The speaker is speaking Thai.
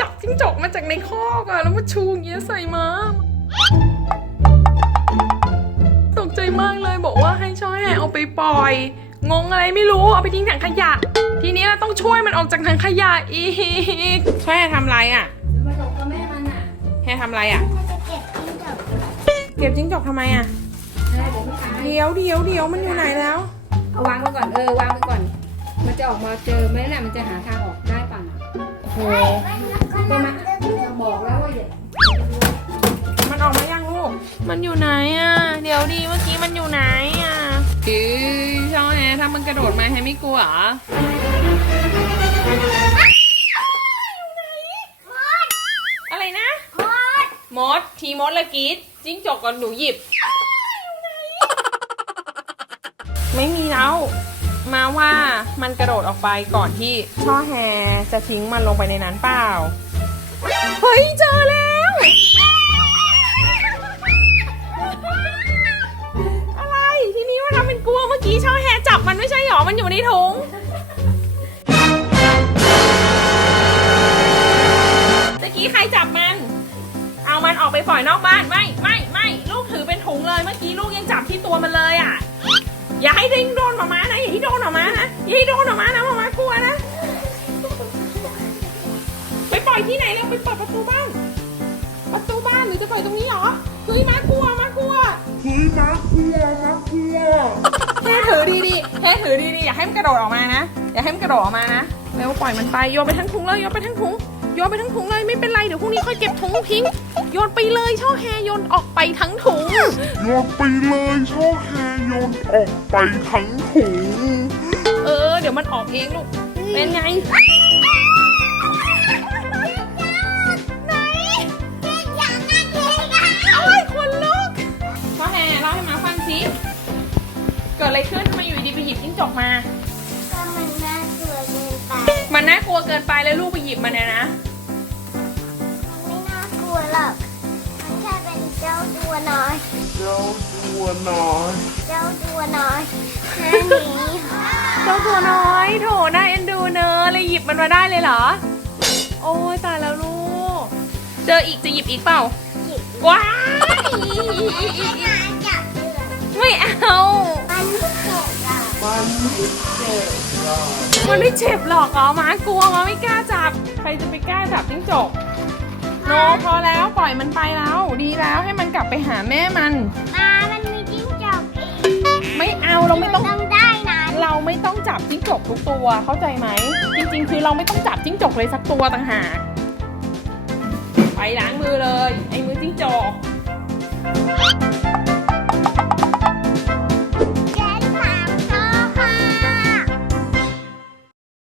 จับจิ้งจกมาจากในคอกอะแล้วมาชูอย่างเงี้ยใส่มาตกใจมากเลยบอกว่าให้ช่อแห่เอาไปปล่อย งงอะไรไม่รู้เอาไปทิ้งถังขยะ ทีนี้เราต้องช่วยมันออกจากถังขยะอีกช่วยแห่ทำอะไรอะมาตกกับแม่มันอะแห่ทำอะไรอะมันจะเก็บจิ้งจกเก็บจิ้งจกทำไมอะเดี๋ยวพี่ตายเดี๋ยวเดี๋ยวเดี๋ยวมันอยู่ไหนแล้ว เอาวางไว้ก่อนเออวางไว้ก่อน มันจะออกมาเจอไหมน่ะมันจะหาทางออกได้ป่ะน่ะ โอ้โหได้ไหมเราบอกแล้วว่าอย่ามันออกมายังลูก มันอยู่ไหนอะเดี๋ยวดีเมื่อกี้มันอยู่ไหนอะอือช่อแฮถ้ามันกระโดดมาแฮไม่กลัวเหรออะไรนะ มด ทีมดละกรีดจิ้งจกก่อนหนูหยิบ ไม่มีแล้ว มาว่ามันกระโดดออกไปก่อนที่ช่อแฮจะทิ้งมันลงไปในนั้นเปล่า เฮ้ย เจอแล้ว อะไร ทีนี้ว่าทำเป็นกลัวเมื่อกี้ช่อแฮจับมันไม่ใช่หรอ มันอยู่ในถุงเมื่อกี้ใครจับมัน เอามันออกไปปล่อยนอกบ้านไม่ไม่ไม่ลูกถือเป็นถุงเลย เมื่อกี้ลูกยังจับที่ตัวมันเลยอะอย่าให้ดิ้งโดนหมาม้านะอย่าให้โดนหมาม้านะอย่าให้โดนหมาม้านะหมาม้ากลัวนะ ไปปล่อยที่ไหนแล้วไปเปิดประตูบ้าน ประตูบ้านหรือจะปล่อยตรงนี้เหรอเฮ้ยมากลัวมากลัวเฮ้ยน่ากลัวน่ากลัวแค่ถือดีๆแค่ถือดีๆอย่าให้มันกระโดดออกมานะ อย่าให้มันกระโดดออกมานะเร็วปล่อยมันไปโยนไปทั้งถุงเลยโยนไปทั้งถุงโยนไปทั้งถุงเลยไม่เป็นไรเดี๋ยวพรุ่งนี้ค่อยเก็บถุงทิ้งโยนไปเลยช่อแฮโยนออกไปทั้งถุงโยนไปเลยโชคแฮโยนออกไปทั้งถุงเอ อเดี๋ยวมันออกเองลูก เป็นไงอะไรคนลุกช่อแฮเล่าให้มาฟังสิ เกิดอะไรขึ้นทำไมอยู่ดีๆไปหยิบจิ้งจกมาก็มันน่ากลัวเกินไป มันน่ากลัวเกินไปแล้วลูกไปหยิบมันเนี่ยนะ เป็นเจ้าตัวน้อย เจ้าตัวน้อย เจ้าตัวน้อยแค่นี้เจ้าตัวน้อยโถน่าเอ็นดูเนอะเลยหยิบมันมาได้เลยเหรอ โอ้ยตายแล้วลูก เจออีกจะหยิบอีกเปล่า หยิบว้ายให้มาจับเรือไม่เอา มันไม่เจ็บหรอกมันเจ็บหรอมันไม่เจ็บหรอกเหรอหมากลัวมาไม่กล้าจับ ใครจะไปกล้าจับจิ้งจกโน พอแล้วปล่อยมันไปแล้ว ดีแล้วให้มันกลับไปหาแม่มัน มามันมีจิ้งจอกอีกไม่เอาเราไม่ต้อง ต้องได้นะ เราไม่ต้องจับจิ้งจกทุกตัวเข้าใจไหม จริง ๆ คือเราไม่ต้องจับจิ้งจกเลยสักตัวต่างหากไปล้างมือเลย ไอ้มือจิ้งจก